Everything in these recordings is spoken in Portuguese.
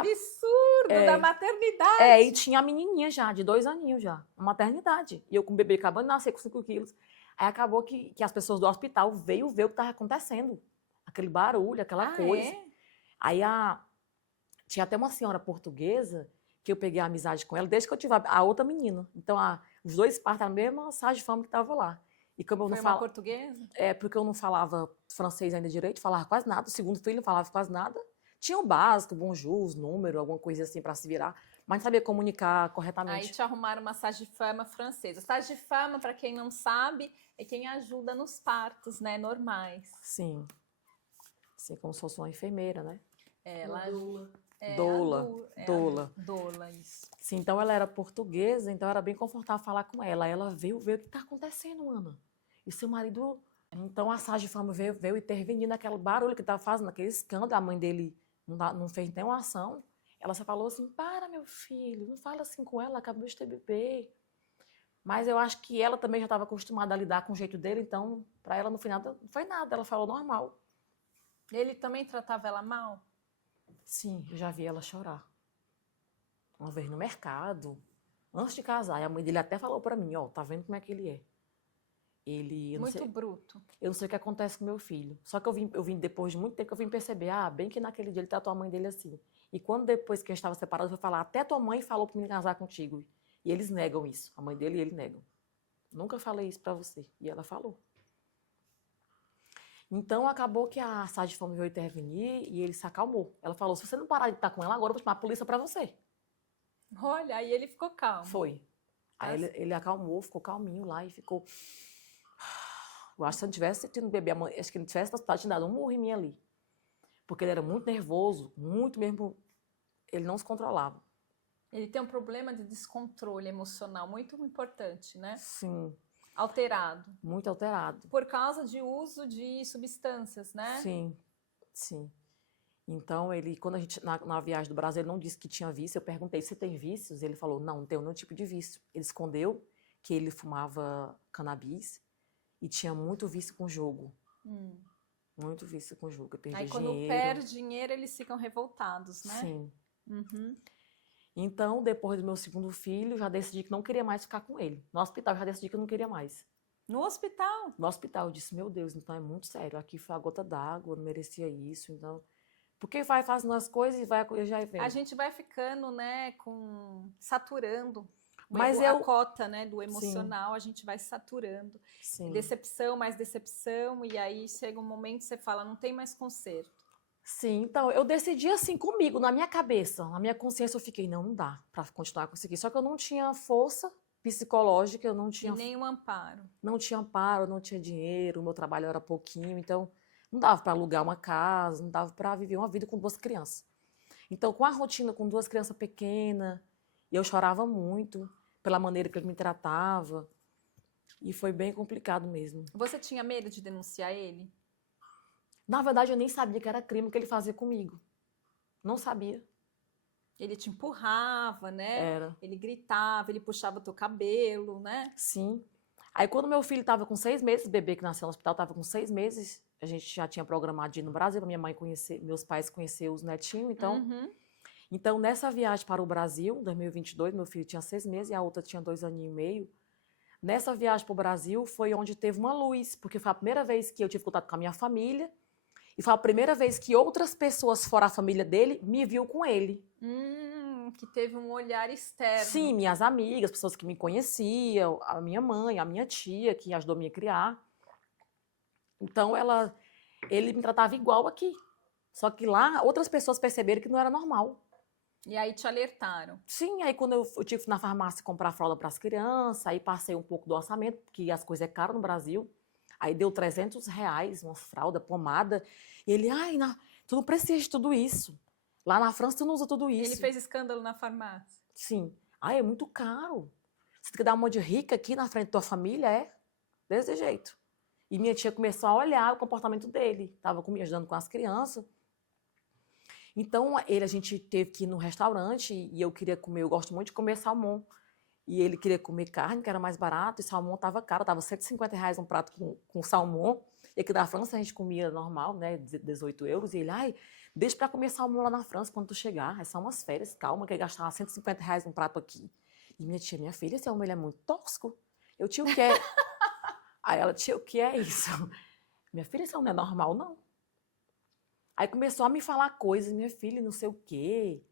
absurdo da maternidade. E tinha a menininha já, de 2 aninhos já, na maternidade. E eu com o bebê acabando de nascer com 5 quilos. Aí acabou que as pessoas do hospital veio ver o que estava acontecendo. Aquele barulho, aquela coisa. É? Aí tinha até uma senhora portuguesa que eu peguei a amizade com ela desde que eu tive a outra menina. Então, os 2 partem da mesma Sage Fama que estava lá. E como eu Foi não uma portuguesa? porque eu não falava francês ainda direito, falava quase nada. O segundo filho não falava quase nada. Tinha o básico, bonjour, os números, alguma coisa assim para se virar, mas não sabia comunicar corretamente. Aí te arrumaram uma Sage Fama francesa. Sage Fama, para quem não sabe, é quem ajuda nos partos, né, normais. Sim. Sim, como se fosse uma enfermeira, né? Ela doula, isso. Sim, então ela era portuguesa, então era bem confortável falar com ela. Aí ela veio ver o que está acontecendo, Ana. E seu marido... Então a Sage Fama veio intervenir naquele barulho que estava fazendo, aquele escândalo. A mãe dele não fez nenhuma ação. Ela só falou assim, para, meu filho, não fala assim com ela, acabou de ter bebê. Mas eu acho que ela também já estava acostumada a lidar com o jeito dele, então, para ela, no final, não foi nada. Ela falou normal. Ele também tratava ela mal? Sim, eu já vi ela chorar. Uma vez no mercado, antes de casar. E a mãe dele até falou para mim, tá vendo como é que ele é? Muito bruto. Eu não sei o que acontece com meu filho. Só que eu vim depois de muito tempo que eu vim perceber, bem que naquele dia ele tratou a mãe dele assim. E quando depois que a gente estava separado, eu fui falar, até tua mãe falou para me casar contigo. E eles negam isso. A mãe dele e ele negam. Nunca falei isso para você. E ela falou. Então, acabou que a Sage Fama veio intervenir e ele se acalmou. Ela falou, se você não parar de estar com ela agora, eu vou chamar a polícia para você. Olha, aí ele ficou calmo. Foi. Aí ele acalmou, ficou calminho lá e ficou... Eu acho que se eu não tivesse tido um bebê, acho que ele tivesse tinha dado um murro em mim ali. Porque ele era muito nervoso, muito mesmo... Ele não se controlava. Ele tem um problema de descontrole emocional muito importante, né? Sim. Alterado. Muito alterado. Por causa de uso de substâncias, né? Sim, sim. Então, ele, quando a gente, na viagem do Brasil, ele não disse que tinha vício. Eu perguntei, você tem vícios? Ele falou, não tenho nenhum tipo de vício. Ele escondeu que ele fumava cannabis e tinha muito vício com jogo. Muito vício com jogo. Aí, quando perde dinheiro, eles ficam revoltados, né? Sim. Então, depois do meu segundo filho, já decidi que não queria mais ficar com ele. No hospital, já decidi que eu não queria mais. No hospital? No hospital, eu disse, meu Deus, então é muito sério. Aqui foi a gota d'água, eu não merecia isso, então... Porque vai fazendo as coisas e vai... Já vem. A gente vai ficando, né, saturando. Mas a cota, né, do emocional, sim, a gente vai saturando. Sim. Decepção, mais decepção, e aí chega um momento que você fala, não tem mais conserto. Sim, então eu decidi assim comigo, na minha cabeça, na minha consciência eu fiquei, não dá para continuar com isso aqui. Só que eu não tinha força psicológica, eu não tinha... E nenhum amparo. Não tinha amparo, não tinha dinheiro, o meu trabalho era pouquinho, então não dava para alugar uma casa, não dava para viver uma vida com 2 crianças. Então, com a rotina, com 2 crianças pequenas, eu chorava muito pela maneira que ele me tratava, e foi bem complicado mesmo. Você tinha medo de denunciar ele? Na verdade, eu nem sabia que era crime o que ele fazia comigo. Não sabia. Ele te empurrava, né? Era. Ele gritava, ele puxava o teu cabelo, né? Sim. Aí, quando meu filho estava com 6 meses, o bebê que nasceu no hospital estava com 6 meses, a gente já tinha programado de ir no Brasil, para minha mãe conhecer, meus pais conhecer os netinhos, então... Então, nessa viagem para o Brasil, 2022, meu filho tinha 6 meses e a outra tinha 2 aninhos e meio. Nessa viagem para o Brasil foi onde teve uma luz, porque foi a primeira vez que eu tive contato com a minha família e foi a primeira vez que outras pessoas fora a família dele me viu com ele. Que teve um olhar externo. Sim, minhas amigas, pessoas que me conheciam, a minha mãe, a minha tia, que ajudou me a criar. Então, ele me tratava igual aqui. Só que lá, outras pessoas perceberam que não era normal. E aí te alertaram? Sim, aí quando eu tive na farmácia comprar fralda para as crianças, aí passei um pouco do orçamento, porque as coisas é caro no Brasil. Aí deu R$300, uma fralda, pomada. E ele, tu não precisa de tudo isso. Lá na França tu não usa tudo isso. Ele fez escândalo na farmácia? Sim. É muito caro. Você tem que dar uma de rica aqui na frente da tua família, desse jeito. E minha tia começou a olhar o comportamento dele. Estava me ajudando com as crianças. Então, a gente teve que ir no restaurante e eu queria comer, eu gosto muito de comer salmão. E ele queria comer carne, que era mais barato, e salmão estava caro, estava R$150 um prato com salmão. E aqui da França a gente comia normal, né, 18 euros. E ele, Deixa pra comer salmão lá na França quando tu chegar. É só umas férias, calma, que gastar R$ 150 num prato aqui. E minha tia, minha filha, esse homem ele é muito tóxico. Eu, tio, o que é? Aí ela, tio, o que é isso? Minha filha, isso não é normal, não. Aí começou a me falar coisas, minha filha, não sei o quê.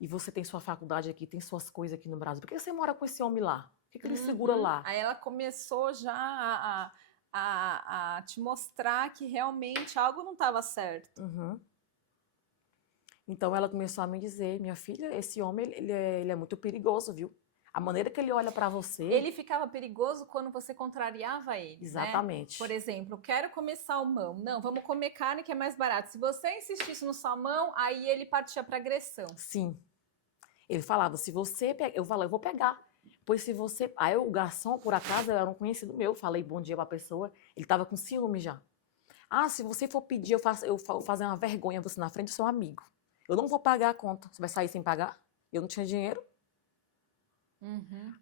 E você tem sua faculdade aqui, tem suas coisas aqui no Brasil. Por que você mora com esse homem lá? Por que ele segura lá? Aí ela começou já a te mostrar que realmente algo não estava certo. Então ela começou a me dizer, minha filha, esse homem, ele é muito perigoso, viu? A maneira que ele olha pra você... Ele ficava perigoso quando você contrariava ele, Exatamente. Né? Por exemplo, quero comer salmão. Não, vamos comer carne que é mais barato. Se você insistisse no salmão, aí ele partia para agressão. Sim. Ele falava, se você pegar... Eu falei, eu vou pegar. Pois se você... Aí o garçom, por acaso, era um conhecido meu. Falei bom dia pra pessoa. Ele tava com ciúme já. Ah, se você for pedir, eu vou fazer uma vergonha você na frente do seu amigo. Eu não vou pagar a conta. Você vai sair sem pagar? Eu não tinha dinheiro.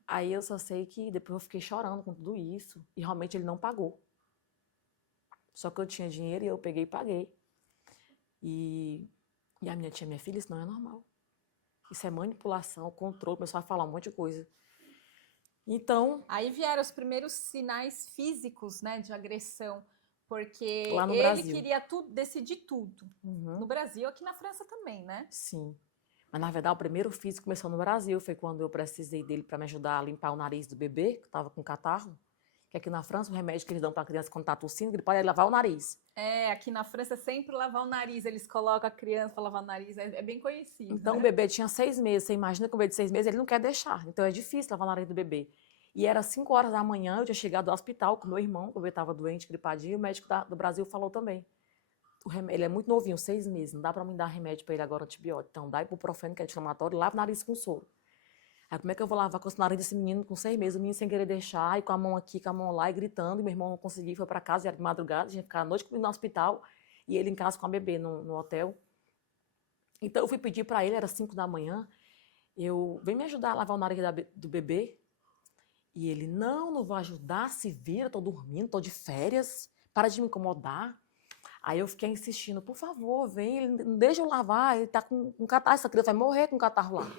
Aí eu só sei que depois eu fiquei chorando com tudo isso. E realmente ele não pagou. Só que eu tinha dinheiro e eu peguei e paguei. E a minha tia, minha filha, isso não é normal. Isso é manipulação, controle. Começou a falar um monte de coisa. Então... Aí vieram os primeiros sinais físicos, né, de agressão. Porque lá no ele Brasil. queria decidir tudo. No Brasil, aqui na França também, né? Sim. Mas, na verdade, o primeiro físico começou no Brasil. Foi quando eu precisei dele para me ajudar a limpar o nariz do bebê, que estava com catarro. Que aqui na França, o remédio que eles dão para a criança quando está tossindo, ele pode lavar o nariz. É, aqui na França é sempre lavar o nariz. Eles colocam a criança para lavar o nariz. É bem conhecido. Então, né? O bebê tinha 6 meses. Você imagina que o bebê de 6 meses, ele não quer deixar. Então, é difícil lavar o nariz do bebê. E era 5 horas da manhã, eu tinha chegado ao hospital com meu irmão, o bebê estava doente, gripadinho, o médico do Brasil falou também. Ele é muito novinho, 6 meses, não dá para mim dar remédio para ele agora, antibiótico. Então, dá ibuprofeno, que é anti-inflamatório, e lava o nariz com soro. Aí, como é que eu vou lavar com o nariz desse menino com 6 meses? O menino sem querer deixar, e com a mão aqui, com a mão lá, e gritando, e meu irmão não conseguia, foi para casa, já era de madrugada, a gente ficava a noite comigo no hospital, e ele em casa com a bebê no hotel. Então, eu fui pedir para ele, era 5 da manhã, vem me ajudar a lavar o nariz do bebê. E ele, não vou ajudar, se vira, tô dormindo, tô de férias, para de me incomodar. Aí eu fiquei insistindo, por favor, vem, ele não deixa eu lavar, ele tá com catarro, essa criança vai morrer com catarro lá.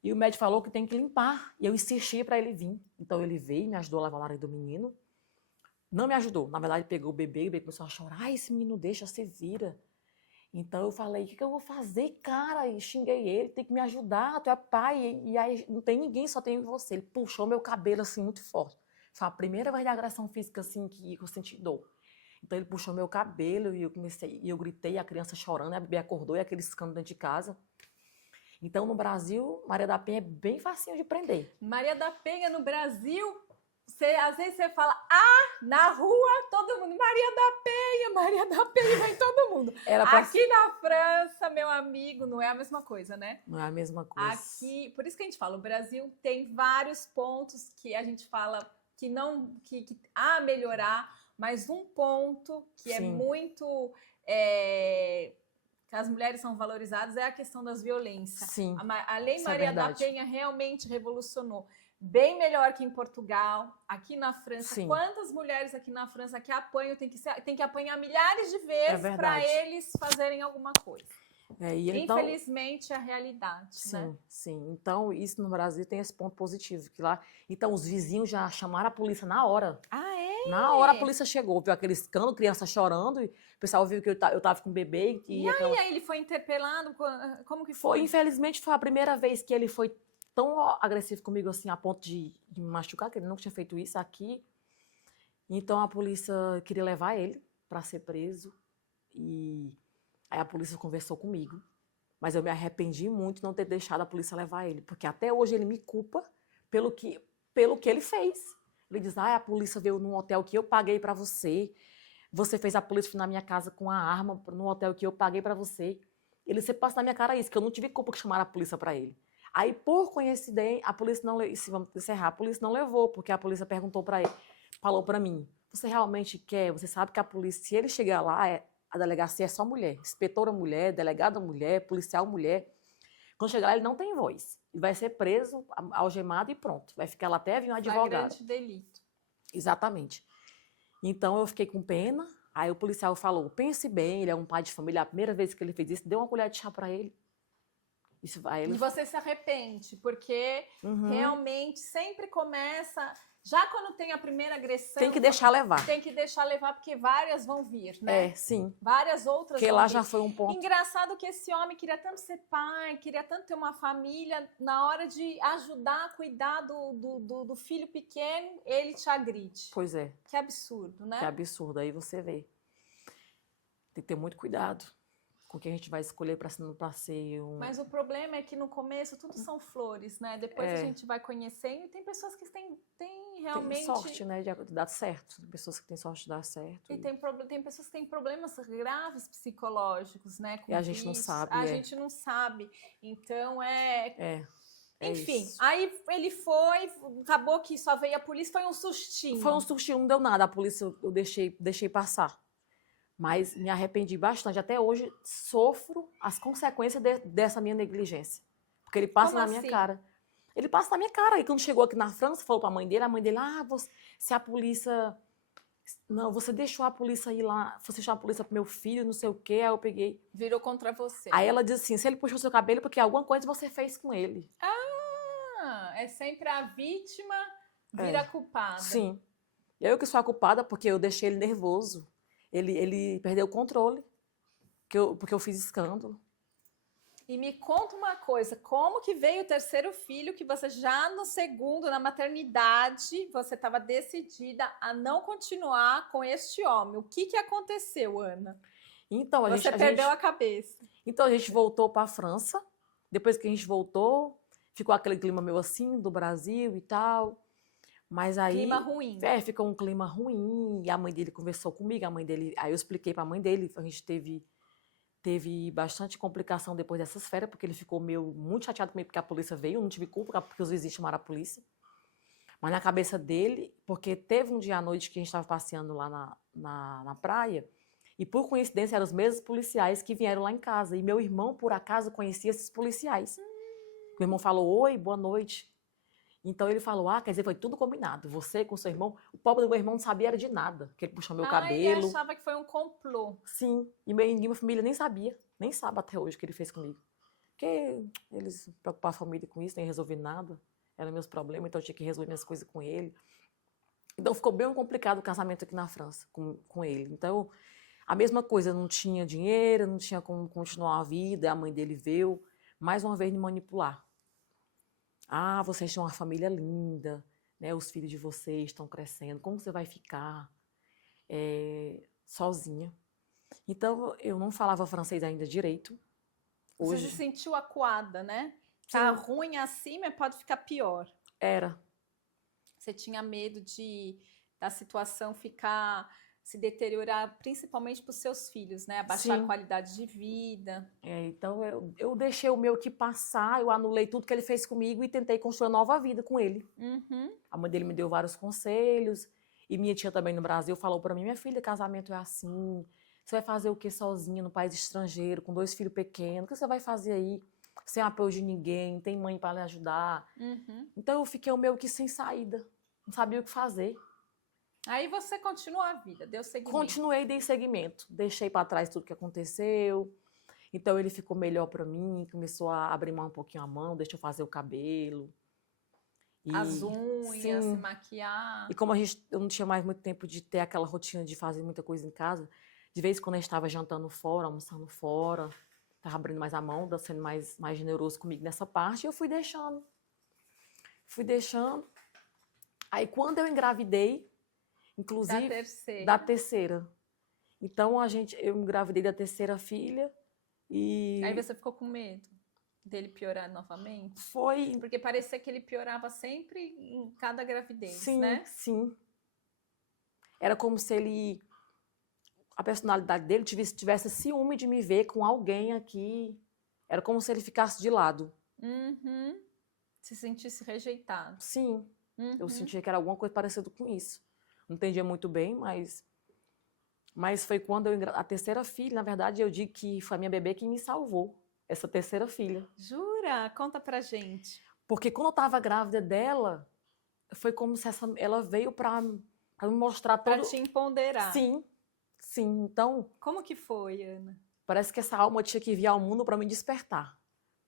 E o médico falou que tem que limpar, e eu insisti para ele vir. Então ele veio e me ajudou a lavar o nariz do menino. Não me ajudou, na verdade pegou o bebê começou a chorar, ai, esse menino deixa, você vira. Então eu falei, o que eu vou fazer, cara? E xinguei ele, tem que me ajudar, tu é pai, e aí não tem ninguém, só tem você. Ele puxou meu cabelo assim muito forte. Foi a primeira vez de agressão física assim que eu senti dor. Então ele puxou meu cabelo e eu gritei, a criança chorando, a bebê acordou e aquele escândalo dentro de casa. Então no Brasil, Maria da Penha é bem facinho de prender. Maria da Penha no Brasil, às vezes você fala, na rua, todo mundo, Maria da Penha, vem todo mundo. Aqui na França, meu amigo, não é a mesma coisa, né? Não é a mesma coisa. Aqui, por isso que a gente fala, o Brasil tem vários pontos que a gente fala que há a melhorar, mas um ponto que é muito... que as mulheres são valorizadas é a questão das violências. Sim, a Lei Maria da Penha realmente revolucionou. Bem melhor que em Portugal, aqui na França. Sim. Quantas mulheres aqui na França que apanham, tem que apanhar milhares de vezes para eles fazerem alguma coisa. Então, infelizmente, é a realidade. Sim, né? Sim. Então, isso no Brasil tem esse ponto positivo. Que lá, então, os vizinhos já chamaram a polícia na hora. Ah, é? Na hora a polícia chegou, viu aquele escândalo, criança chorando, e o pessoal viu que eu tava com o bebê. E aí ele foi interpelado? Como que foi? Infelizmente, foi a primeira vez que ele foi tão agressivo comigo assim, a ponto de me machucar, que ele nunca tinha feito isso aqui. Então a polícia queria levar ele para ser preso. E aí a polícia conversou comigo. Mas eu me arrependi muito de não ter deixado a polícia levar ele. Porque até hoje ele me culpa pelo que ele fez. Ele diz, a polícia veio num hotel que eu paguei para você. Você fez a polícia vir na minha casa com a arma num hotel que eu paguei para você. Ele sempre passa na minha cara isso, que eu não tive culpa que chamaram a polícia para ele. Aí, por coincidência, a polícia não vamos encerrar, a polícia não levou, porque a polícia perguntou para ele, falou para mim, você realmente quer? Você sabe que a polícia, se ele chegar lá, a delegacia é só mulher, inspetora mulher, delegada mulher, policial mulher. Quando chegar lá, ele não tem voz. Ele vai ser preso, algemado e pronto. Vai ficar lá até vir um advogado. Flagrante delito. Exatamente. Então, eu fiquei com pena. Aí o policial falou, pense bem, ele é um pai de família, a primeira vez que ele fez isso, deu uma colher de chá para ele. Isso, aí ele... E você se arrepende, porque realmente sempre começa... Já quando tem a primeira agressão... Tem que deixar levar. Tem que deixar levar, porque várias vão vir, né? É, sim. Várias outras porque vão lá vir. Já foi um ponto... Engraçado que esse homem queria tanto ser pai, queria tanto ter uma família, na hora de ajudar a cuidar do filho pequeno, ele te agride. Pois é. Que absurdo, né? Que absurdo, aí você vê. Tem que ter muito cuidado com quem a gente vai escolher para ser um... Mas o problema é que no começo tudo são flores, né? Depois a gente vai conhecendo e tem pessoas que têm realmente... Tem sorte, né, de dar certo. Tem pessoas que têm sorte de dar certo. E tem pessoas que têm problemas graves psicológicos, né? E a gente não sabe. A gente não sabe. Então enfim, isso. aí ele foi, acabou que só veio a polícia, foi um sustinho. Foi um sustinho, não deu nada. A polícia eu deixei passar. Mas me arrependi bastante. Até hoje sofro as consequências dessa minha negligência. Porque ele passa na minha cara. Ele passa na minha cara. E quando chegou aqui na França, falou para a mãe dele, se a polícia... Não, você deixou a polícia ir lá, você deixou a polícia pro meu filho, não sei o quê. Aí eu peguei... Virou contra você. Aí ela disse assim, se ele puxou seu cabelo, porque alguma coisa você fez com ele. É sempre a vítima vira culpada. Sim. Eu que sou a culpada, porque eu deixei ele nervoso. Ele perdeu o controle, porque eu fiz escândalo. E me conta uma coisa, como que veio o terceiro filho, que você já no segundo, na maternidade, você estava decidida a não continuar com este homem. O que aconteceu, Ana? Então, você perdeu a cabeça. Então, a gente voltou para a França. Depois que a gente voltou, ficou aquele clima meio assim, do Brasil e tal. Mas aí... Clima ruim. Ficou um clima ruim. E a mãe dele conversou comigo, aí eu expliquei para a mãe dele, a gente teve bastante complicação depois dessas férias, porque ele ficou muito chateado comigo, porque a polícia veio, eu não tive culpa, porque os vizinhos chamaram a polícia. Mas na cabeça dele, porque teve um dia à noite que a gente estava passeando lá na praia, e por coincidência eram os mesmos policiais que vieram lá em casa. E meu irmão, por acaso, conhecia esses policiais. Meu irmão falou, oi, boa noite. Então ele falou, quer dizer, foi tudo combinado. Você com seu irmão, o pobre do meu irmão não sabia era de nada, que ele puxou meu cabelo. Ele achava que foi um complô. Sim, e minha família nem sabia, nem sabe até hoje o que ele fez comigo. Porque eles se preocupavam a família com isso, nem resolvi nada, eram meus problemas, então eu tinha que resolver minhas coisas com ele. Então ficou bem complicado o casamento aqui na França com ele. Então, a mesma coisa, eu não tinha dinheiro, não tinha como continuar a vida, a mãe dele veio, mais uma vez me manipular. Vocês têm uma família linda, né? Os filhos de vocês estão crescendo, como você vai ficar sozinha? Então, eu não falava francês ainda direito. Hoje... Você se sentiu acuada, né? Tá ruim assim, mas pode ficar pior. Era. Você tinha medo da situação se deteriorar, principalmente para os seus filhos, né? Abaixar a qualidade de vida. Então, eu deixei o meu que passar, eu anulei tudo que ele fez comigo e tentei construir uma nova vida com ele. A mãe dele me deu vários conselhos, e minha tia também no Brasil falou para mim, minha filha, casamento é assim, você vai fazer o quê sozinha no país estrangeiro, com 2 filhos pequenos, o que você vai fazer aí? Sem apoio de ninguém, tem mãe para lhe ajudar. Então, eu fiquei o meu que sem saída, não sabia o que fazer. Aí você continuou a vida, deu seguimento. Continuei, dei seguimento. Deixei para trás tudo que aconteceu. Então, ele ficou melhor para mim, começou a abrir um pouquinho a mão, deixou eu fazer o cabelo. As unhas, se maquiar. E como eu não tinha mais muito tempo de ter aquela rotina de fazer muita coisa em casa, de vez em quando a gente estava jantando fora, almoçando fora, estava abrindo mais a mão, sendo mais generoso comigo nessa parte, e eu fui deixando. Aí, quando eu engravidei, inclusive da terceira. Então, eu engravidei da terceira filha e... Aí você ficou com medo dele piorar novamente? Foi. Porque parecia que ele piorava sempre em cada gravidez, né? Sim. Era como se a personalidade dele tivesse ciúme de me ver com alguém aqui. Era como se ele ficasse de lado. Se sentisse rejeitado. Sim. Eu sentia que era alguma coisa parecida com isso. Não entendia muito bem, mas foi quando a terceira filha, na verdade, eu digo que foi a minha bebê que me salvou, essa terceira filha. Jura? Conta pra gente. Porque quando eu estava grávida dela, foi como se ela veio para me mostrar Para te empoderar. Sim. Sim, então... Como que foi, Ana? Parece que essa alma tinha que vir ao mundo para me despertar.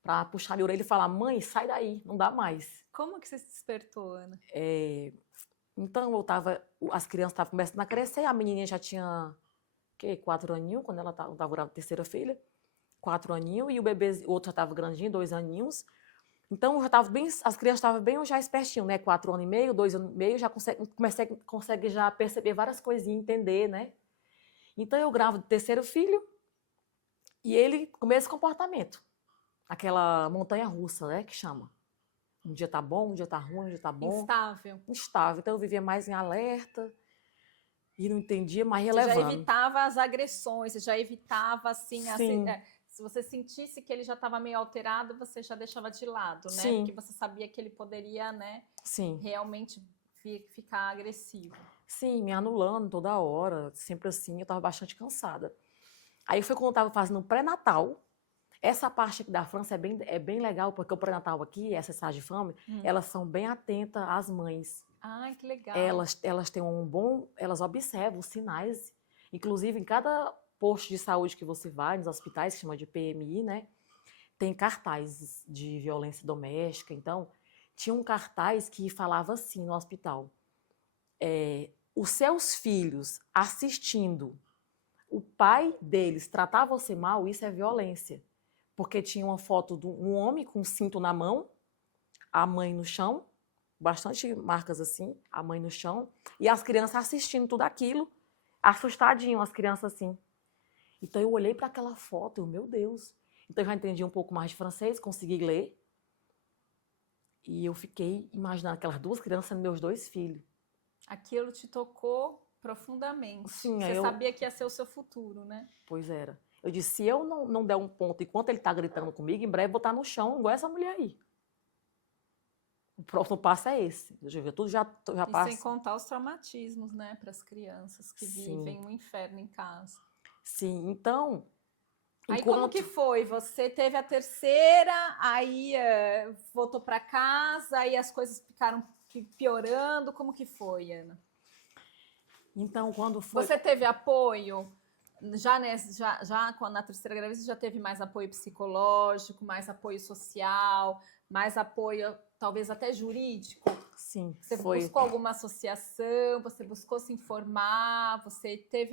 Para puxar minha orelha e falar, mãe, sai daí, não dá mais. Como que você se despertou, Ana? Então, as crianças estavam começando a crescer, a menininha já tinha, 4 aninhos, quando ela estava grávida da terceira filha, 4 aninhos, e o bebê, o outro já estava grandinho, 2 aninhos. Então, já tava bem, as crianças estavam bem já espertinho, né? 4 anos e meio, 2 anos e meio, já consegue já perceber várias coisinhas, entender, né? Então, eu gravo do terceiro filho, e ele com o mesmo comportamento. Aquela montanha-russa, né, que chama. Um dia tá bom, um dia tá ruim, um dia tá bom. Instável. Instável. Então eu vivia mais em alerta e não entendia, mais Você relevando. já evitava as agressões, você já evitava, assim, se você sentisse que ele já estava meio alterado, você já deixava de lado, né? Sim. Porque você sabia que ele poderia, né, Sim. realmente ficar agressivo. Sim, me anulando toda hora, sempre assim, eu estava bastante cansada. Aí foi quando eu estava fazendo um pré-natal. Essa parte aqui da França é bem legal, porque o pré-natal aqui, essa Sage Femme, elas são bem atentas às mães. Ai, que legal. Elas têm elas observam os sinais. Inclusive, em cada posto de saúde que você vai, nos hospitais, que chama de PMI, né? Tem cartazes de violência doméstica. Então, tinha um cartaz que falava assim no hospital. Os seus filhos assistindo o pai deles tratar você mal, isso é violência. Porque tinha uma foto de um homem com um cinto na mão, a mãe no chão, bastante marcas assim, a mãe no chão, e as crianças assistindo tudo aquilo, assustadinho, as crianças assim. Então eu olhei para aquela foto, meu Deus. Então eu já entendi um pouco mais de francês, consegui ler, e eu fiquei imaginando aquelas 2 crianças sendo meus 2 filhos. Aquilo te tocou profundamente. Sim, você sabia que ia ser o seu futuro, né? Pois era. Eu disse, se eu não der um ponto enquanto ele está gritando comigo, em breve eu vou estar no chão igual essa mulher aí. O próximo passo é esse. Tudo já passa. E sem contar os traumatismos, né, para as crianças que vivem um inferno em casa. Sim, então... Aí como que foi? Você teve a terceira, aí voltou para casa, aí as coisas ficaram piorando. Como que foi, Ana? Então, quando foi... Você teve apoio? Já na terceira gravidez, você já teve mais apoio psicológico, mais apoio social, mais apoio, talvez até jurídico? Sim, Você buscou alguma associação? Você buscou se informar? Você teve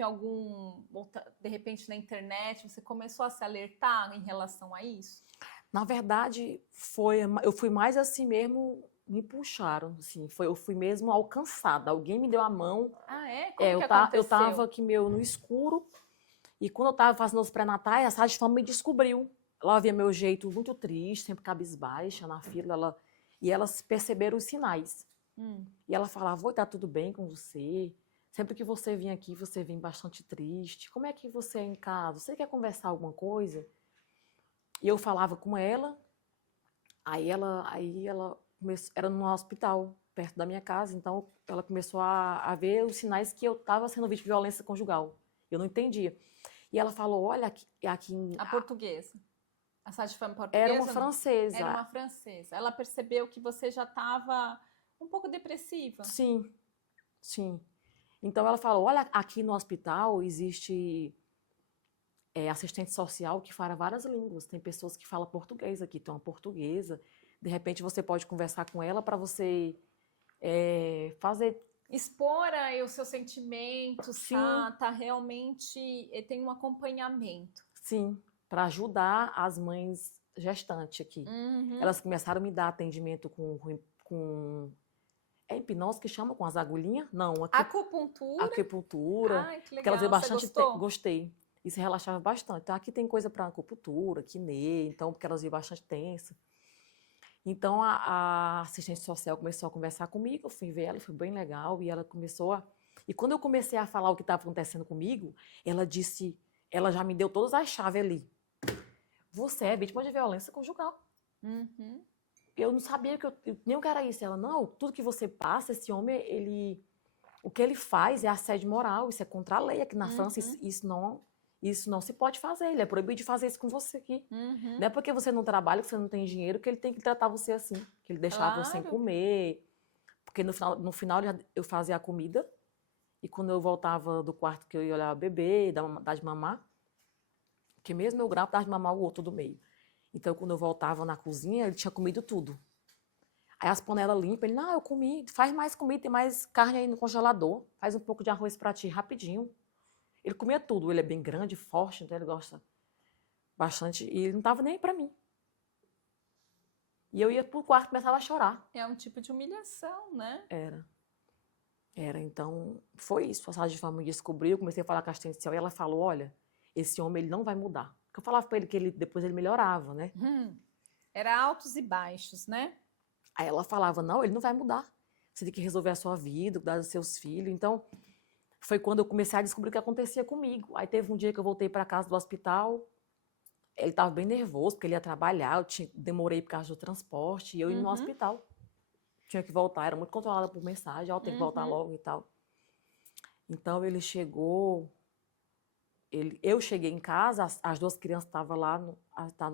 de repente na internet, você começou a se alertar em relação a isso? Na verdade, eu fui mais assim mesmo, me puxaram, assim, eu fui mesmo alcançada. Alguém me deu a mão. Ah, é? Como que aconteceu? Eu estava aqui no escuro, e quando eu estava fazendo os pré-natais, a Sage Femme me descobriu. Ela via meu jeito muito triste, sempre cabisbaixa na fila, e elas perceberam os sinais. E ela falava, oi, tá tudo bem com você? Sempre que você vem aqui, você vem bastante triste. Como é que você é em casa? Você quer conversar alguma coisa? E eu falava com ela, aí ela começou, era num hospital, perto da minha casa, então ela começou a ver os sinais que eu estava sendo vítima de violência conjugal. Eu não entendia. E ela falou, olha, aqui... A portuguesa. A Sage Femme portuguesa? Era uma francesa. Era uma francesa. Ela percebeu que você já estava um pouco depressiva. Sim, sim. Então ela falou, olha, aqui no hospital existe assistente social que fala várias línguas. Tem pessoas que falam português aqui, tem uma portuguesa. De repente você pode conversar com ela para você fazer... Expor aí os seus sentimentos, tá realmente... Tem um acompanhamento. Sim, para ajudar as mães gestantes aqui. Elas começaram a me dar atendimento com hipnose que chama, com as agulhinhas? Não. Acupuntura? Acupuntura. Ai, que legal. Que elas iam bastante. Você gostou? Gostei. Isso relaxava bastante. Então, aqui tem coisa para acupuntura, quiné, então, porque elas iam bastante tensa. Então, a assistente social começou a conversar comigo, eu fui ver ela, foi bem legal, e ela começou a... E quando eu comecei a falar o que estava acontecendo comigo, ela disse, ela já me deu todas as chaves ali. Você é vítima de violência conjugal. Eu não sabia nem o que era isso. Ela, não, tudo que você passa, esse homem, o que ele faz é assédio moral, isso é contra a lei aqui na França, isso não se pode fazer, ele é proibido de fazer isso com você aqui. Não é porque você não trabalha, que você não tem dinheiro, que ele tem que tratar você assim, que ele deixava você sem comer. Porque no final eu fazia a comida, E quando eu voltava do quarto que eu ia olhar o bebê, dar de mamar, porque mesmo eu grávida, dava de mamar o outro do meio. Então, quando eu voltava na cozinha, ele tinha comido tudo. Aí as panelas limpas, ele, não, eu comi, faz mais comida, tem mais carne aí no congelador, faz um pouco de arroz pra ti, rapidinho. Ele comia tudo, ele é bem grande, forte, então ele gosta bastante, e ele não tava nem aí pra mim. E eu ia pro quarto e começava a chorar. É um tipo de humilhação, né? Era, então, foi isso. A Sala de Família descobriu, comecei a falar com a assistente social, e ela falou, olha, esse homem, ele não vai mudar. Porque eu falava pra ele que depois ele melhorava, né? Era altos e baixos, né? Aí ela falava, não, ele não vai mudar. Você tem que resolver a sua vida, cuidar dos seus filhos. Então, foi quando eu comecei a descobrir o que acontecia comigo. Aí teve um dia que eu voltei para casa do hospital, ele estava bem nervoso, porque ele ia trabalhar, demorei por causa do transporte, e eu ia no hospital. Tinha que voltar, era muito controlada por mensagem, tem que voltar logo e tal. Então, ele chegou, eu cheguei em casa, as duas crianças estavam lá,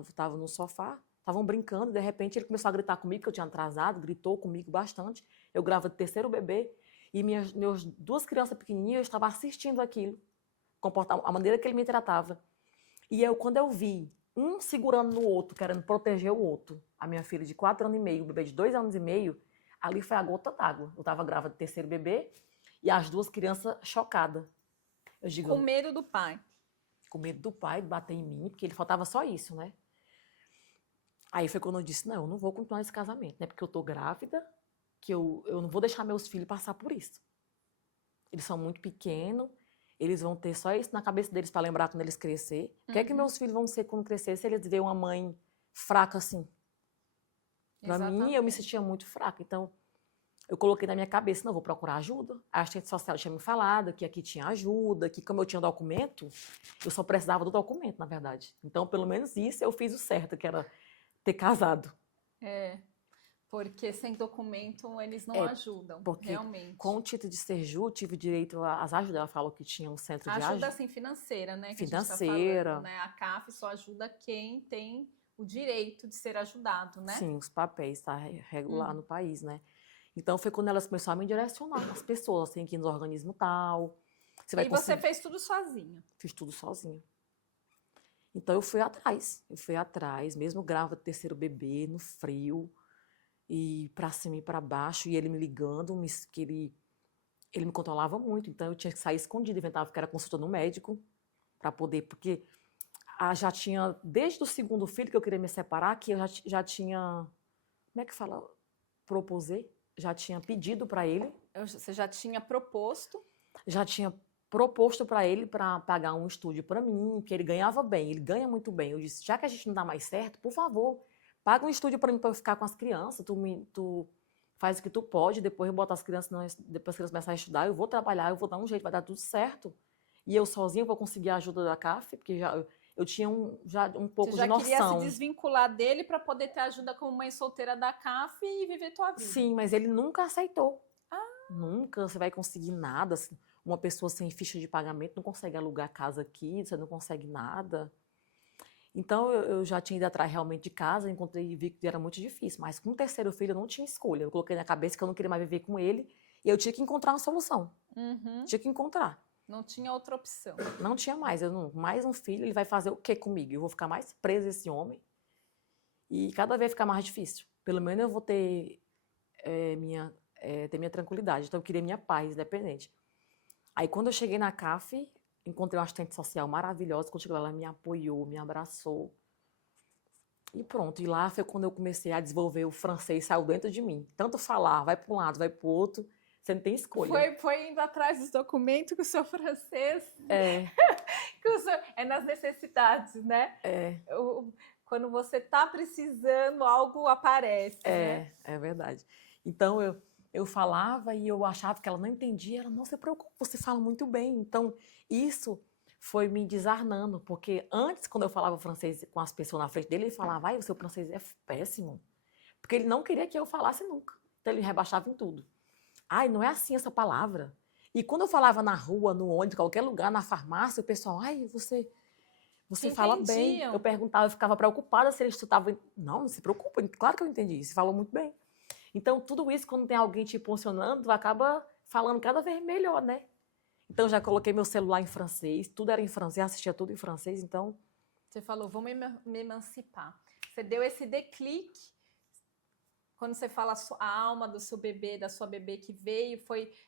estavam no sofá, estavam brincando, de repente ele começou a gritar comigo, que eu tinha atrasado, gritou comigo bastante. Eu grávida do terceiro bebê, e minhas duas crianças pequenininhas, eu estava assistindo aquilo, a maneira que ele me tratava. E quando eu vi um segurando no outro, querendo proteger o outro, a minha filha de 4 anos e meio, o bebê de 2 anos e meio, ali foi a gota d'água. Eu estava grávida do terceiro bebê, e as duas crianças chocadas. Com medo do pai. Com medo do pai bater em mim, porque ele faltava só isso, né? Aí foi quando eu disse, não, eu não vou continuar esse casamento, né? Porque eu tô grávida, que eu não vou deixar meus filhos passar por isso. Eles são muito pequenos, eles vão ter só isso na cabeça deles para lembrar quando eles crescer. O que é que meus filhos vão ser quando crescer se eles verem uma mãe fraca assim? Para mim, eu me sentia muito fraca. Então, eu coloquei na minha cabeça, não, vou procurar ajuda. A assistente social tinha me falado que aqui tinha ajuda, que como eu tinha documento, eu só precisava do documento, na verdade. Então, pelo menos isso eu fiz o certo, que era ter casado. Porque sem documento eles não ajudam, porque realmente. Com o título de Serju, tive direito às ajudas. Ela falou que tinha um centro de ajuda. Ajuda, assim, financeira, né? Financeira. Que a gente tá falando, né? A CAF só ajuda quem tem o direito de ser ajudado, né? Sim, os papéis, tá regular no país, né? Então, foi quando elas começaram a me direcionar, as pessoas, tem que ir no organismo tal. Você fez tudo sozinha? Fiz tudo sozinha. Então, eu fui atrás, mesmo grávida do terceiro bebê, no frio, e para cima e para baixo, e ele me ligando, que ele me controlava muito, então eu tinha que sair escondida, inventava que era consulta no médico, para poder, porque já tinha, desde o segundo filho que eu queria me separar, que eu já tinha, como é que fala? Proposei, já tinha pedido para ele. Você já tinha proposto? Já tinha proposto para ele para pagar um estúdio para mim, que ele ganhava bem, ele ganha muito bem. Eu disse, já que a gente não dá mais certo, por favor, paga um estúdio para mim para eu ficar com as crianças, tu faz o que tu pode, depois eu boto as crianças, depois que elas começarem a estudar, eu vou trabalhar, eu vou dar um jeito, vai dar tudo certo. E eu sozinha vou conseguir a ajuda da CAF, porque eu tinha já um pouco de noção. Você já queria se desvincular dele para poder ter ajuda como mãe solteira da CAF e viver tua vida. Sim, mas ele nunca aceitou. Nunca você vai conseguir nada. Uma pessoa sem ficha de pagamento não consegue alugar casa aqui, você não consegue nada. Então, eu já tinha ido atrás realmente de casa, encontrei e vi que era muito difícil. Mas com o terceiro filho, eu não tinha escolha. Eu coloquei na cabeça que eu não queria mais viver com ele e eu tinha que encontrar uma solução. Tinha que encontrar. Não tinha outra opção. Não tinha mais. Mais um filho, ele vai fazer o quê comigo? Eu vou ficar mais presa a esse homem e cada vez ficar mais difícil. Pelo menos eu vou ter minha tranquilidade. Então, eu queria minha paz independente. Aí, quando eu cheguei na CAF, encontrei uma assistente social maravilhosa. Quando chegou lá, ela me apoiou, me abraçou. E pronto. E lá foi quando eu comecei a desenvolver o francês, saiu dentro de mim. Tanto falar, vai para um lado, vai para o outro, você não tem escolha. Foi indo atrás dos documentos com o seu francês. É nas necessidades, né? Quando você está precisando, algo aparece. Né? É verdade. Então, eu falava e eu achava que ela não entendia. Ela, não se preocupe, você fala muito bem. Então, isso foi me desarmando, porque antes, quando eu falava francês com as pessoas na frente dele, ele falava, o seu francês é péssimo. Porque ele não queria que eu falasse nunca. Então, ele rebaixava em tudo. Não é assim essa palavra. E quando eu falava na rua, no ônibus, qualquer lugar, na farmácia, o pessoal, você fala bem. Eu perguntava, eu ficava preocupada se ele estudava. Não se preocupa, claro que eu entendi. Você falou muito bem. Então, tudo isso, quando tem alguém te impulsionando, tu acaba falando cada vez melhor, né? Então, já coloquei meu celular em francês, tudo era em francês, assistia tudo em francês, então... Você falou, vou me emancipar. Você deu esse declique, quando você fala a alma do seu bebê, da sua bebê que veio,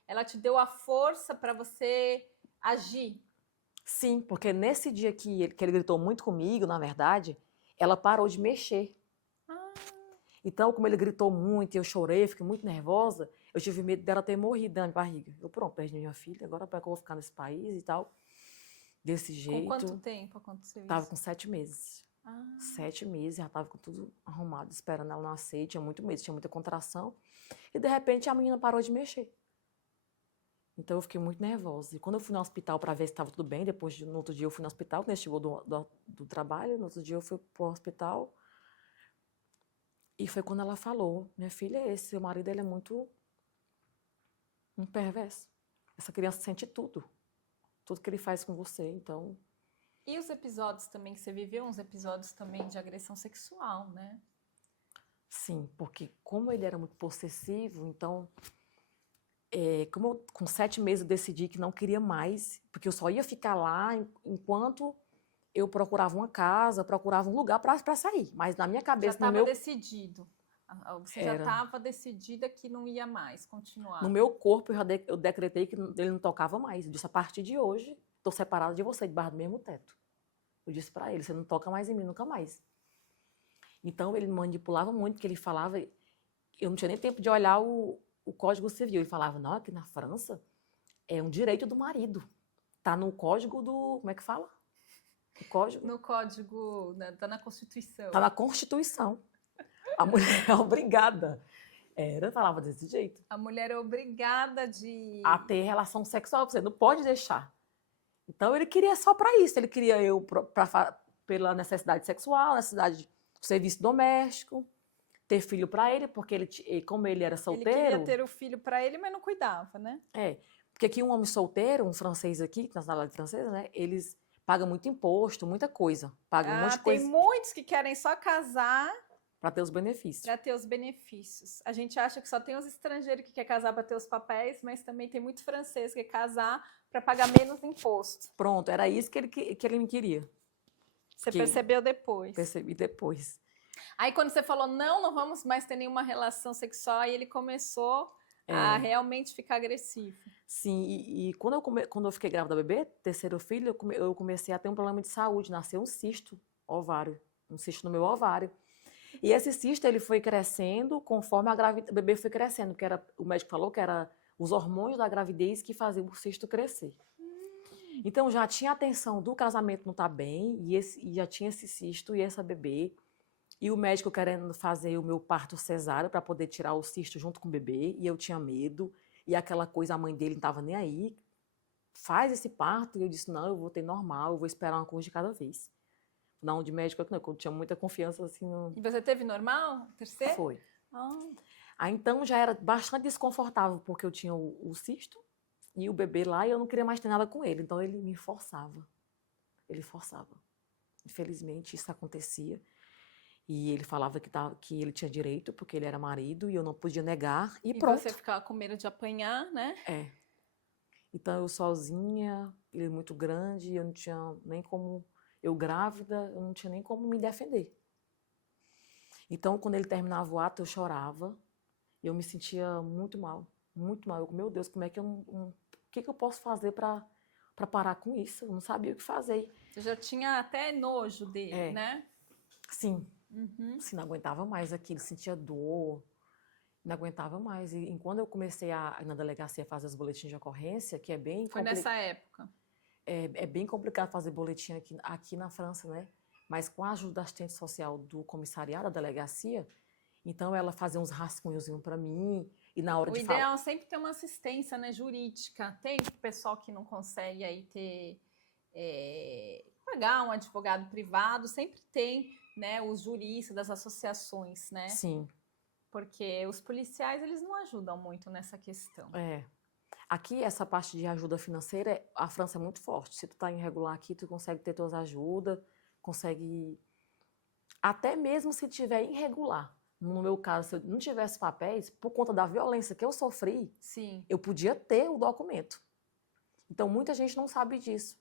ela te deu a força para você agir? Sim, porque nesse dia que ele gritou muito comigo, na verdade, ela parou de mexer. Então, como ele gritou muito e eu chorei, fiquei muito nervosa, eu tive medo dela ter morrido na minha barriga. Eu, pronto, perdi minha filha, agora como é que eu vou ficar nesse país e tal? Desse jeito. Com quanto tempo aconteceu isso? Tava com 7 meses. 7 meses, já tava com tudo arrumado, esperando ela nascer, tinha muito medo, tinha muita contração. E, de repente, a menina parou de mexer. Então, eu fiquei muito nervosa. E quando eu fui no hospital para ver se estava tudo bem, no outro dia eu fui no hospital, né, chegou do trabalho, no outro dia eu fui pro hospital. E foi quando ela falou, minha filha, seu marido ele é muito um perverso. Essa criança sente tudo que ele faz com você, então... E os episódios também que você viveu, uns episódios também de agressão sexual, né? Sim, porque como ele era muito possessivo, então... como eu, com 7 meses eu decidi que não queria mais, porque eu só ia ficar lá enquanto eu procurava uma casa, procurava um lugar para sair. Mas na minha cabeça, já estava decidido. Você já Era. estava decidida que não ia mais continuar. No meu corpo, eu decretei que ele não tocava mais. Eu disse, a partir de hoje, estou separada de você, debaixo do mesmo teto. Eu disse para ele, você não toca mais em mim, nunca mais. Então, ele manipulava muito, que ele falava... Eu não tinha nem tempo de olhar o Código Civil. Ele falava, não, aqui na França é um direito do marido. Tá no Código do... Como é que fala? O código? No Código... Tá na Constituição. Tá na Constituição. A mulher é obrigada. Falava desse jeito. A mulher é obrigada a ter relação sexual. Você não pode deixar. Então, ele queria só para isso. Ele queria eu pela necessidade sexual, necessidade de serviço doméstico, ter filho para ele, porque como ele era solteiro... Ele queria ter o filho para ele, mas não cuidava, né? Porque aqui um homem solteiro, um francês aqui, na nacionalidade francesa, né? Eles pagam muito imposto, muita coisa. Pagam um monte de coisa. Tem muitos que querem só casar... Para ter os benefícios. Para ter os benefícios. A gente acha que só tem os estrangeiros que quer casar para ter os papéis, mas também tem muito francês que quer casar para pagar menos imposto. Pronto, era isso que ele me queria. Você percebeu depois? Percebi depois. Aí quando você falou, não vamos mais ter nenhuma relação sexual, aí ele começou a realmente ficar agressivo. Sim, e quando eu fiquei grávida da bebê, terceiro filho, eu comecei a ter um problema de saúde, nasceu um cisto ovário, um cisto no meu ovário. E esse cisto, ele foi crescendo conforme o bebê foi crescendo, porque o médico falou que era os hormônios da gravidez que faziam o cisto crescer. Então, já tinha a tensão do casamento não estar bem, e já tinha esse cisto e essa bebê, e o médico querendo fazer o meu parto cesárea para poder tirar o cisto junto com o bebê, e eu tinha medo, e aquela coisa, a mãe dele não estava nem aí, faz esse parto, e eu disse, não, eu vou ter normal, eu vou esperar uma coisa de cada vez. Não, de médico, eu tinha muita confiança, assim... E você teve normal? Terceiro? Foi. Aí, então, já era bastante desconfortável, porque eu tinha o cisto e o bebê lá, e eu não queria mais ter nada com ele. Então, ele me forçava. Ele forçava. Infelizmente, isso acontecia. E ele falava que ele tinha direito, porque ele era marido, e eu não podia negar, e pronto. E você ficava com medo de apanhar, né? Então, eu sozinha, ele muito grande, eu não tinha nem como... Eu grávida, eu não tinha nem como me defender. Então, quando ele terminava o ato, eu chorava. Eu me sentia muito mal, muito mal. Meu Deus, como é que o que eu posso fazer para parar com isso? Eu não sabia o que fazer. Você já tinha até nojo dele, né? Sim. Sim, não aguentava mais aquilo, sentia dor, não aguentava mais. E quando eu comecei na delegacia a fazer os boletins de ocorrência, que é bem... Foi nessa época? É bem complicado fazer boletim aqui na França, né? Mas com a ajuda da assistente social do comissariado, da delegacia, então ela fazia uns rascunhozinhos para mim, e na hora de falar... O ideal é sempre ter uma assistência, né, jurídica. Tem pessoal que não consegue aí pagar um advogado privado, sempre tem, né, os juristas das associações, né? Sim. Porque os policiais, eles não ajudam muito nessa questão. Aqui, essa parte de ajuda financeira, a França é muito forte. Se tu tá irregular aqui, tu consegue ter tuas ajudas, consegue... Até mesmo se tiver irregular. No meu caso, se eu não tivesse papéis, por conta da violência que eu sofri, sim, eu podia ter o documento. Então, muita gente não sabe disso.